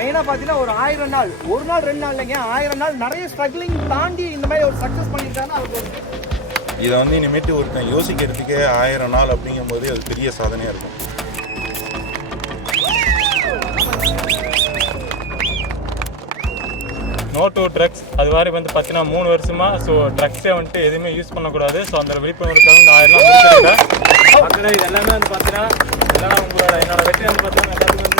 மெயினாக பார்த்தீங்கன்னா ஒரு 1000 நாள், ஒரு நாள் 2 நாள் இல்லைங்க, 1000 நாள் நிறைய ஸ்ட்ரகிளிங் தாண்டி இந்த மாதிரி ஒரு சக்ஸஸ் பண்ணியிருக்காங்க. அவருக்கு இதை வந்து இனிமேட்டு ஒருத்தன் யோசிக்கிறதுக்கே 1000 நாள் அப்படிங்கும்போது அது பெரிய சாதனையாக இருக்கும். நோ டு ட்ரக்ஸ் அது மாதிரி வந்து பார்த்தீங்கன்னா 3 வருஷமாக ஸோ ட்ரக்ஸே வந்துட்டு எதுவுமே யூஸ் பண்ணக்கூடாது. ஸோ அந்த விழிப்புணர்வுக்காக இந்த 1000 நாள் முடிச்சிருக்கேன். மக்களே இது எல்லாமே வந்து பார்த்தீங்கன்னா இதெல்லாம் உங்களோட என்னோட வெற்றி வந்து பார்த்தீங்கன்னா எல்லாத்துக்கும் வந்து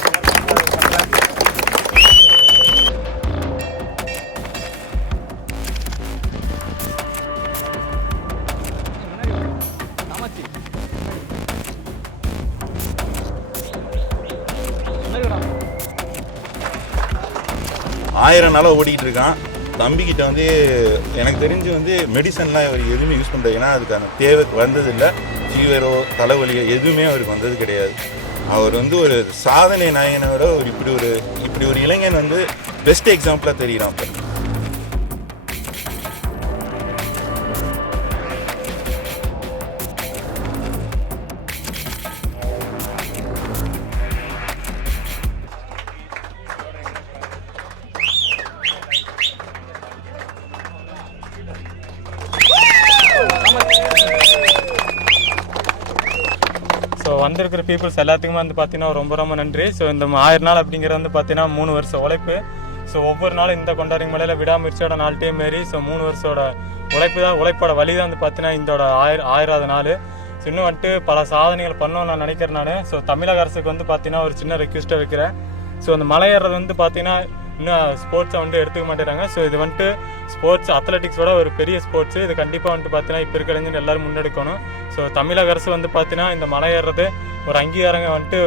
ஆயிரம் நாளாக ஓடிக்கிட்டு இருக்கான். தம்பிக்கிட்ட வந்து எனக்கு தெரிஞ்சு வந்து மெடிசன்லாம் அவர் எதுவுமே யூஸ் பண்ணுறது, ஏன்னா அதுக்கான தேவை வந்ததில்லை. ஃபீவரோ தலைவலியோ எதுவுமே அவருக்கு வந்தது கிடையாது. அவர் வந்து ஒரு சாதனை நாயனோட ஒரு இப்படி ஒரு இளைஞன் வந்து பெஸ்ட் எக்ஸாம்பிளாக தெரிகிறான். அப்போ ஸோ வந்திருக்கிற பீப்புள்ஸ் எல்லாத்துக்குமே வந்து பார்த்தீங்கன்னா ரொம்ப நன்றி. ஸோ இந்த 1000 நாள் அப்படிங்கிறது வந்து பார்த்தீங்கன்னா 3 வருஷம் உழைப்பு. ஸோ ஒவ்வொரு நாளும் இந்த கொண்டாடி மலையில் விடாமுயற்சியோட 4 டைம் மாரி ஸோ 3 வருஷோட உழைப்போட வழி தான் வந்து பார்த்தீங்கன்னா இதோட 1000வது நாள். ஸோ இன்னும் வந்துட்டு பல சாதனைகள் பண்ணணும்னு நான் நினைக்கிறேன் நான். ஸோ தமிழக அரசுக்கு வந்து பார்த்தீங்கன்னா ஒரு சின்ன ரெக்வெஸ்ட்டை வைக்கிறேன். ஸோ அந்த மலை ஏறுறது வந்து பார்த்தீங்கன்னா இன்னும் ஸ்போர்ட்ஸை வந்துட்டு எடுத்துக்க மாட்டேறாங்க. ஸோ இது வந்துட்டு ஸ்போர்ட்ஸ் அத்லெட்டிக்ஸோட ஒரு பெரிய ஸ்போர்ட்ஸு. இது கண்டிப்பாக வந்துட்டு பார்த்தீங்கன்னா இப்போ இருக்க இளைஞர்கள் எல்லோரும் முன்னெடுக்கணும். ஸோ தமிழக அரசு வந்து பார்த்தீங்கன்னா இந்த மலை ஏறுறது ஒரு அங்கீகாரங்க வந்துட்டு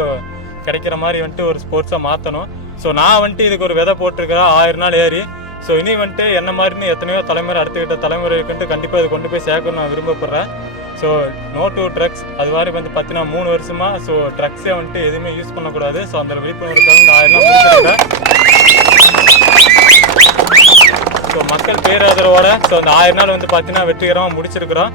கிடைக்கிற மாதிரி வந்துட்டு ஒரு ஸ்போர்ட்ஸாக மாற்றணும். ஸோ நான் வந்துட்டு இதுக்கு ஒரு விதை போட்டிருக்கிறேன் 1000 நாள் ஏறி. ஸோ இனி வந்துட்டு என்ன மாதிரின்னு எத்தனையோ தலைமுறை அடுத்துக்கிட்ட தலைமுறைக்குன்ட்டு கண்டிப்பாக இது கொண்டு போய் சேர்க்கணும்னு நான் விரும்பப்படுறேன். ஸோ நோ டு ட்ரக்ஸ் அது மாதிரி வந்து பார்த்தீங்கன்னா 3 வருஷமாக ஸோ ட்ரக்ஸே வந்துட்டு எதுவுமே யூஸ் பண்ணக்கூடாது. ஸோ அந்த விழிப்புணர்வுக்காக இந்த 1000 நாள் முடிச்சிருக்கேன். ஸோ மக்கள் பேராதரவோட ஸோ அந்த 1000 நாள் வந்து பார்த்தீங்கன்னா வெற்றிகரமாக முடிச்சிருக்கிறோம்.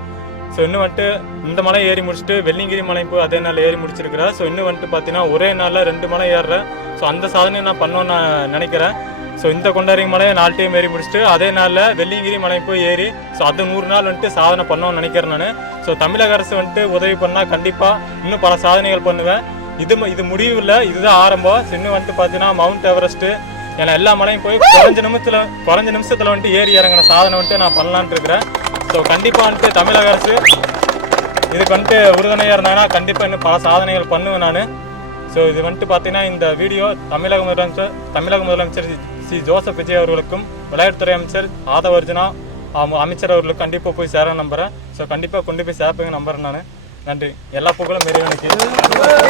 ஸோ இன்னும் வந்துட்டு இந்த மலை ஏறி முடிச்சுட்டு வெள்ளிங்கிரி மலை போய் அதே நாளில் ஏறி முடிச்சிருக்கிறேன். ஸோ இன்னும் வந்துட்டு பார்த்தீங்கன்னா ஒரே நாளில் 2 மலை ஏறுறேன். ஸோ அந்த சாதனையை நான் பண்ணணும்னு நான் நினைக்கிறேன். ஸோ இந்த கொண்டாடி மலையை 4 டைம் ஏறி முடிச்சுட்டு அதே நாளில் வெள்ளிங்கிரி மலை போய் ஏறி ஸோ அது 100 நாள் வந்துட்டு சாதனை பண்ணணும்னு நினைக்கிறேன் நான். ஸோ தமிழக அரசு வந்துட்டு உதவி பண்ணால் கண்டிப்பாக இன்னும் பல சாதனைகள் பண்ணுவேன். இது முடிவு இல்லை, இதுதான் ஆரம்பம். ஸோ இன்னும் வந்துட்டு பார்த்தீங்கன்னா மவுண்ட் எவரெஸ்ட்டு ஏன்னா எல்லா மலையும் போய் குறைஞ்ச நிமிஷத்தில் வந்துட்டு ஏறி இறங்கின சாதனை வந்துட்டு நான் பண்ணலான்ட்டு இருக்கிறேன். ஸோ கண்டிப்பாக வந்துட்டு தமிழக அரசு இதுக்கு வந்துட்டு உறுதுணையாக இருந்தாங்கன்னா கண்டிப்பாக இன்னும் பல சாதனைகள் பண்ணுவேன் நான். ஸோ இது வந்துட்டு பார்த்தீங்கன்னா இந்த வீடியோ தமிழக முதலமைச்சர் சி ஜோசப் விஜய் அவர்களுக்கும் விளையாட்டுத்துறை அமைச்சர் ஆதவ அர்ஜுனா அமைச்சர் அவர்களுக்கும் கண்டிப்பாக போய் சேர நம்புகிறேன். ஸோ கண்டிப்பாக கொண்டு போய் சேர்ப்பேங்க நம்புறேன் நான். நன்றி. எல்லா புகழும் இறைவனுக்கு.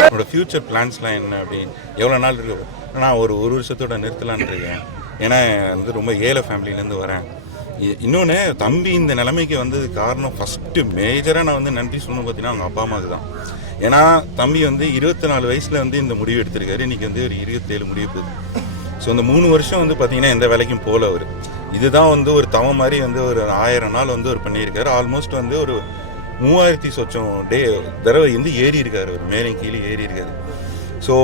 என்னோட ஃப்யூச்சர் பிளான்ஸ்லாம் என்ன அப்படின்னு எவ்வளோ நாள் இருக்கு, நான் ஒரு வருஷத்தோட நிறுத்தலான் இருக்கேன். ஏன்னா வந்து ரொம்ப ஏழை ஃபேமிலியிலேருந்து வரேன். இன்னொன்று தம்பி இந்த நிலைமைக்கு வந்தது காரணம் ஃபஸ்ட்டு மேஜராக நான் வந்து நன்றி சொல்லணும் பார்த்தீங்கன்னா அவங்க அப்பா அம்மாவுக்கு தான். ஏன்னா தம்பி வந்து 24 வயசில் வந்து இந்த முடிவு எடுத்திருக்காரு. இன்றைக்கி வந்து ஒரு 27 முடிவு போகுது. ஸோ இந்த 3 வருஷம் வந்து பார்த்திங்கன்னா எந்த வேலைக்கும் போகல அவர். இதுதான் வந்து ஒரு தவம் மாதிரி வந்து ஒரு 1000 நாள் வந்து அவர் பண்ணியிருக்காரு. ஆல்மோஸ்ட் வந்து ஒரு 3000 சொச்சம் தடவை வந்து ஏறி இருக்காரு, ஒரு மேலே கீழே ஏறி இருக்காரு. ஸோ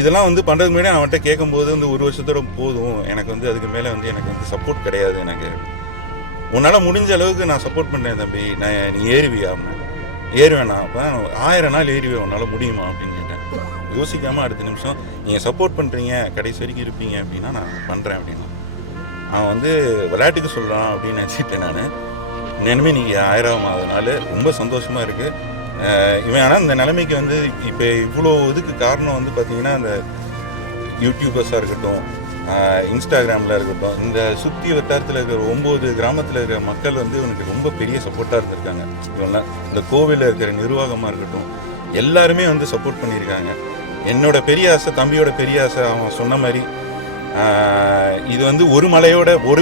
இதெல்லாம் வந்து பண்ணுறதுக்கு முன்னாடி அவன்கிட்ட கேட்கும்போது வந்து 1 வருஷத்தோட போதும், எனக்கு வந்து அதுக்கு மேலே வந்து எனக்கு வந்து சப்போர்ட் கிடையாது, எனக்கு உன்னால் முடிஞ்ச அளவுக்கு நான் சப்போர்ட் பண்ணுறேன் தம்பி, நீ ஏறுவியா அப்படின்னு. ஏறுவேண்ணா, அப்போ 1000 நாள் ஏறுவேன், உன்னால் முடியுமா அப்படின்னு கேட்டேன். யோசிக்காமல் அடுத்த நிமிஷம் நீங்கள் சப்போர்ட் பண்ணுறீங்க கடைசி வரைக்கும் இருப்பீங்க அப்படின்னா நான் பண்ணுறேன் அப்படின்னா. அவன் வந்து விளையாட்டுக்கு சொல்லலாம் அப்படின்னு நினச்சிட்டேன் நான். இனிமேல் நீங்கள் 1000வது நாள் ரொம்ப சந்தோஷமாக இருக்குது. இவன் ஆனால் இந்த நிலைமைக்கு வந்து இப்போ இவ்வளோ இதுக்கு காரணம் வந்து பார்த்திங்கன்னா அந்த யூடியூபர்ஸாக இருக்கட்டும், இன்ஸ்டாகிராமில் இருக்கட்டும், இந்த சுற்றி வட்டாரத்தில் இருக்கிற 9 கிராமத்தில் இருக்கிற மக்கள் வந்து இவனுக்கு ரொம்ப பெரிய சப்போர்ட்டாக இருந்திருக்காங்க. இவங்களாம் இந்த கோவிலில் இருக்கிற நிர்வாகமாக இருக்கட்டும் எல்லாருமே வந்து சப்போர்ட் பண்ணியிருக்காங்க. என்னோட பெரிய ஆசை, தம்பியோட பெரிய ஆசை, அவன் சொன்ன மாதிரி இது வந்து ஒரு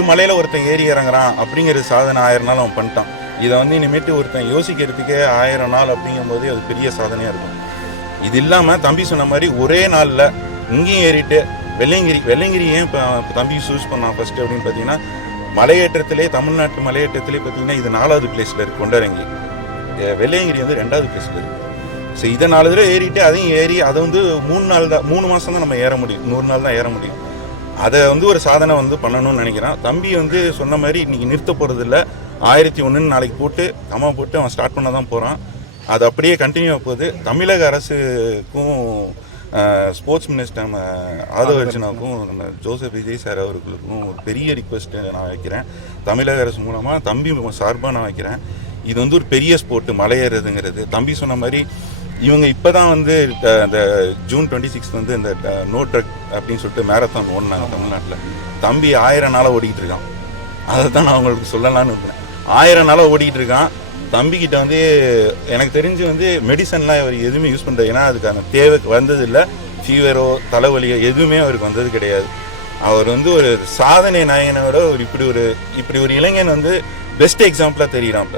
மலையில் ஒருத்தன் ஏறி இறங்குறான் அப்படிங்கிற சாதனை 1000 நாள் அவன் பண்ணிட்டான். இதை வந்து இனிமேட்டு ஒருத்தன் யோசிக்கிறதுக்கே 1000 நாள் அப்படிங்கும்போது அது பெரிய சாதனையாக இருக்கும். இது இல்லாமல் தம்பி சொன்ன மாதிரி ஒரே நாளில் இங்கேயும் ஏறிட்டு வெள்ளைங்கிரி ஏன் இப்போ தம்பி சூஸ் பண்ணான் ஃபஸ்ட்டு அப்படின்னு பார்த்தீங்கன்னா, மலையேற்றத்திலே தமிழ்நாட்டு மலையேற்றத்திலே பார்த்தீங்கன்னா இது 4வது பிளேஸில் இருக்குது கொண்டரங்கி. வெள்ளையங்கிரி வந்து 2வது பிளேஸில் இருக்குது. ஸோ இதை 4 தடவை ஏறிட்டு அதையும் ஏறி அதை வந்து 3 மாதம் தான் நம்ம ஏற முடியும், 100 நாள் தான் ஏற முடியும். அதை வந்து ஒரு சாதனை வந்து பண்ணணும்னு நினைக்கிறான். தம்பி வந்து சொன்ன மாதிரி இன்னைக்கு நிறுத்த போகிறது இல்லை, 1001 நாளைக்கு போட்டு கம்மா போட்டு அவன் ஸ்டார்ட் பண்ண தான் போகிறான். அது அப்படியே கண்டினியூ ஆக போகுது. தமிழக அரசுக்கும் ஸ்போர்ட்ஸ் மினிஸ்டர் நம்ம ஆதவ அர்ஜுனாவுக்கும் நம்ம ஜோசப் விஜய் சார் அவர்களுக்கும் ஒரு பெரிய ரிக்வெஸ்ட்டு நான் வைக்கிறேன். தமிழக அரசு மூலமாக தம்பி சார்பாக நான் வைக்கிறேன். இது வந்து ஒரு பெரிய ஸ்போர்ட்டு மலையேறதுங்கிறது. தம்பி சொன்ன மாதிரி இவங்க இப்போ தான் வந்து அந்த ஜூன் 26 வந்து இந்த நோ ட்ரக் அப்படின்னு சொல்லிட்டு மேரத்தான் ஓடினாங்க தமிழ்நாட்டில். தம்பி 1000 நாளாக ஓடிக்கிட்டு இருக்கான். அதை தான் நான் உங்களுக்கு சொல்லலான்னு இருக்கேன். 1000 நாளாக ஓடிக்கிட்டு இருக்கான். தம்பிக்கிட்ட வந்து எனக்கு தெரிஞ்சு வந்து மெடிசன்லாம் அவர் எதுவுமே யூஸ் பண்ணுறது, ஏன்னா அதுக்கான தேவை வந்ததில்லை. ஃபீவரோ தலைவலியோ எதுவுமே அவருக்கு வந்தது கிடையாது. அவர் வந்து ஒரு சாதனை நாயகனோட இப்படி ஒரு இளைஞன் வந்து பெஸ்ட் எக்ஸாம்பிளாக தெரிகிறான்.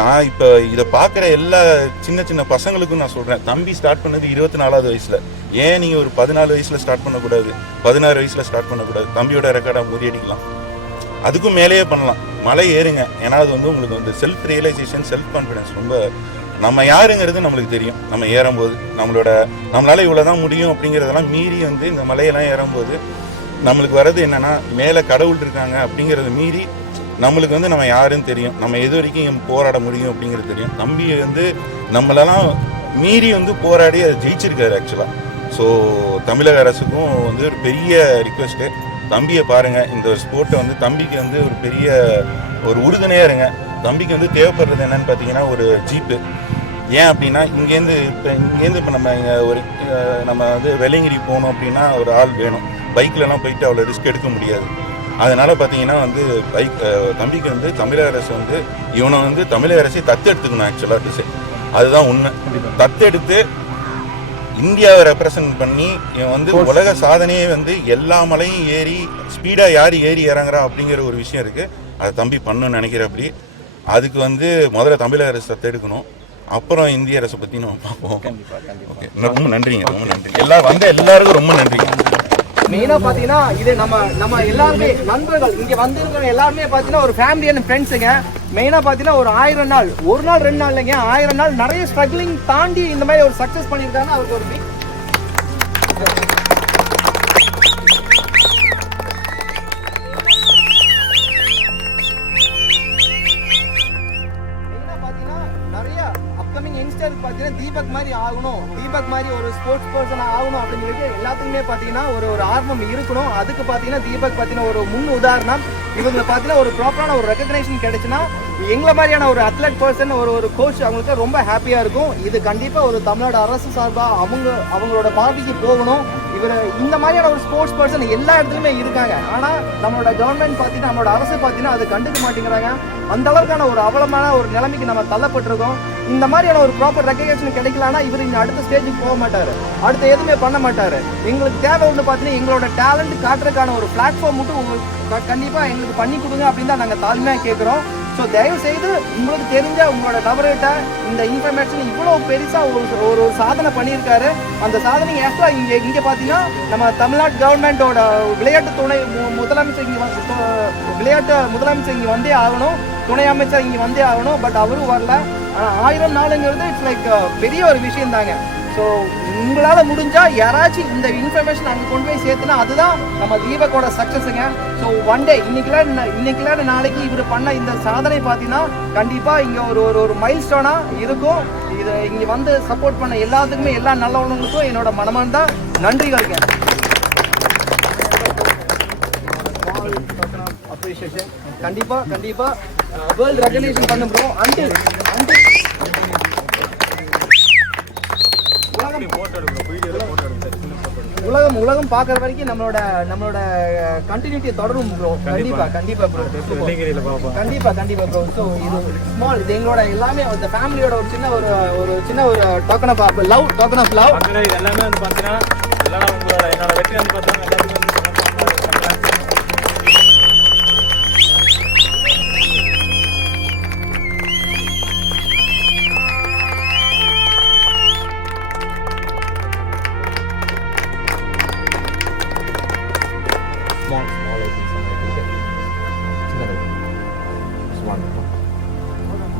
நான் இப்போ இதை பார்க்குற எல்லா சின்ன சின்ன பசங்களுக்கும் நான் சொல்கிறேன், தம்பி ஸ்டார்ட் பண்ணது 24வது வயசில். ஏன் நீங்கள் ஒரு 14 வயசில் ஸ்டார்ட் பண்ணக்கூடாது, 16 வயசில் ஸ்டார்ட் பண்ணக்கூடாது? தம்பியோட ரெக்கார்டாக முறியடிக்கலாம், அதுக்கும் மேலேயே பண்ணலாம். மலை ஏறுங்க. ஏன்னா அது வந்து உங்களுக்கு வந்து செல்ஃப் ரியலைசேஷன், செல்ஃப் கான்ஃபிடன்ஸ். ரொம்ப நம்ம யாருங்கிறது நம்மளுக்கு தெரியும். நம்ம ஏறும்போது நம்மளால் இவ்வளோ தான் முடியும் அப்படிங்கிறதெல்லாம் மீறி வந்து இந்த மலையெல்லாம் ஏறும்போது நம்மளுக்கு வர்றது என்னென்னா, மேலே கடவுள் இருக்காங்க அப்படிங்கிறத மீறி நம்மளுக்கு வந்து நம்ம யாருன்னு தெரியும், நம்ம எது வரைக்கும் போராட முடியும் அப்படிங்கிறது தெரியும். தம்பி வந்து நம்மளெல்லாம் மீறி வந்து போராடி அதை ஜெயிச்சிருக்காரு ஆக்சுவலாக. ஸோ தமிழக அரசுக்கும் வந்து ஒரு பெரிய ரிக்வெஸ்ட்டு, தம்பியை பாருங்கள். இந்த ஒரு ஸ்போர்ட்டை வந்து தம்பிக்கு வந்து ஒரு பெரிய ஒரு உறுதுணையாக இருங்க. தம்பிக்கு வந்து தேவைப்படுறது என்னன்னு பார்த்தீங்கன்னா ஒரு ஜீப்பு. ஏன் அப்படின்னா இங்கேருந்து இப்போ நம்ம வந்து வெள்ளையங்கிரி போகணும் அப்படின்னா ஒரு ஆள் வேணும். பைக்லலாம் போயிட்டு அவ்வளோ ரிஸ்க் எடுக்க முடியாது. அதனால் பார்த்தீங்கன்னா வந்து தம்பிக்கு வந்து தமிழக அரசு வந்து இவனை வந்து தமிழக அரசை தத்தெடுத்துக்கணும் ஆக்சுவலாக. அதுதான் உண்மை. தத்தெடுத்து இந்தியாவை ரெப்ரசன்ட் பண்ணி இவன் வந்து உலக சாதனையே வந்து எல்லா மலையும் ஏறி ஸ்பீடாக யார் ஏறி இறங்குறா அப்படிங்கிற ஒரு விஷயம் இருக்குது. அதை தம்பி பண்ணணும்னு நினைக்கிற. அப்படி அதுக்கு வந்து முதல்ல தமிழக அரசு தத்தெடுக்கணும், அப்புறம் இந்திய அரசை பற்றி நம்ம பார்ப்போம். ஓகே, ரொம்ப நன்றிங்க. ரொம்ப நன்றி. எல்லாருக்கும் ரொம்ப நன்றிங்க. மெயினாக பார்த்தீங்கன்னா இது நம்ம எல்லாருமே நண்பர்கள் இங்கே வந்திருக்கிற எல்லாருமே பார்த்தீங்கன்னா ஒரு ஃபேமிலி அண்ட் ஃப்ரெண்ட்ஸுங்க. மெயினாக பார்த்தீங்கன்னா ஒரு 1000 நாள், ஒரு நாள் 2 நாள் இல்லைங்க, 1000 நாள் நிறைய ஸ்ட்ரகிளிங் தாண்டி இந்த மாதிரி ஒரு சக்ஸஸ் பண்ணியிருக்காங்க. அவருக்கு ஒரு பிக் பார்த்தீங்கன்னா தீபக் மாதிரி ஆகணும், தீபக் மாதிரி ஒரு ஸ்போர்ட்ஸ் பர்சனாக ஆகணும் அப்படிங்கிறது எல்லாத்துக்குமே பார்த்தீங்கன்னா ஒரு ஆர்வம் இருக்கணும். அதுக்கு பார்த்தீங்கன்னா தீபக் பார்த்தீங்கன்னா ஒரு முன் உதாரணம். இவங்க பார்த்தீங்கன்னா ஒரு ப்ராப்பரான ஒரு ரெகக்னேஷன் கிடைச்சுன்னா எங்களை மாதிரியான ஒரு அத்லெட் பர்சன் ஒரு கோச் அவங்களுக்கு ரொம்ப ஹாப்பியாக இருக்கும். இது கண்டிப்பாக ஒரு தமிழ்நாடு அரசு சார்பாக அவங்களோட பார்வைக்கு போகணும். இவர் இந்த மாதிரியான ஒரு ஸ்போர்ட்ஸ் பர்சன் எல்லா இடத்துலையுமே இருக்காங்க. ஆனால் நம்மளோட கவர்மெண்ட் பார்த்தீங்கன்னா நம்மளோட அரசு பார்த்தீங்கன்னா அதை கண்டுக்க மாட்டேங்கிறாங்க. அந்த அளவுக்கான ஒரு அவலமான ஒரு நிலைமைக்கு நம்ம தள்ளப்பட்டிருக்கோம். இந்த மாதிரியான ஒரு ப்ராப்பர் ரெகக்னேஷன் கிடைக்கலன்னா இவர் இங்கே அடுத்த ஸ்டேஜுக்கு போக மாட்டார், அடுத்து எதுவுமே பண்ண மாட்டார். எங்களுக்கு தேவை வந்து பார்த்தீங்கன்னா எங்களோட டேலண்ட் காட்டுறதுக்கான ஒரு பிளாட்ஃபார்ம் மட்டும் கண்டிப்பாக எங்களுக்கு பண்ணி கொடுங்க அப்படின்னு தான் நாங்கள் தாழ்மையாக கேட்குறோம். ஸோ தயவு செய்து உங்களுக்கு தெரிஞ்ச உங்களோட நபர்கிட்ட இந்த இன்ஃபர்மேஷன் இவ்வளோ பெருசாக ஒரு சாதனை பண்ணியிருக்காரு. அந்த சாதனை ஆக்சுவலாக இங்கே பார்த்தீங்கன்னா நம்ம தமிழ்நாடு கவர்மெண்ட்டோட விளையாட்டு முதலமைச்சர் இங்கே வந்தே ஆகணும், துணை அமைச்சர் இங்கே வந்தே ஆகணும். பட் அவரும் வரல. ஆனால் 1000 நாளுங்கிறது இட்ஸ் லைக் பெரிய ஒரு விஷயம் தாங்க. ஸோ உங்களால் முடிஞ்சால் யாராச்சும் இந்த இன்ஃபர்மேஷன் அங்கே கொண்டு போய் சேர்த்துனா அதுதான் நம்ம தீபக்கோட சக்ஸஸுங்க. ஸோ ஒன் டே இன்னைக்குலாம் நாளைக்கு இவர் பண்ண இந்த சாதனை பார்த்தீங்கன்னா கண்டிப்பாக இங்கே ஒரு மைல் ஸ்டோனாக இருக்கும். இது இங்கே வந்து சப்போர்ட் பண்ண எல்லாத்துக்குமே எல்லா நல்லவங்களுக்கும் என்னோட மனமார்ந்த நன்றிகளுங்க. அப்ரிஷியேஷன் கண்டிப்பாக வேர்ல்டு ரெகக்னேஷன் பண்ண ப்ரோ. உலகம் பார்க்குற வரைக்கும் நம்மளோட கண்டினியூட்டி தொடரும் ப்ரோ. கண்டிப்பா ப்ரோ. கண்டிப்பா ப்ரோ. ஸோ இது ஸ்மால், இது எங்களோட எல்லாமே இந்த ஃபேமிலியோட ஒரு சின்ன ஒரு டோக்கன் ஆஃப் லவ். எல்லாமே வந்து பார்த்தீங்கன்னா என்னோட வெற்றி வந்து பார்த்தீங்கன்னா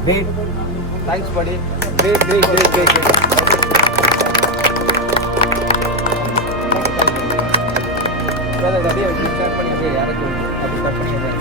Great. Thanks, buddy. Great. Brother, அதை அப்படியே ஸ்டார்ட் பண்ணி அப்படியே இறக்கி அப்படி ஸ்டார்ட் பண்ணி அப்படியே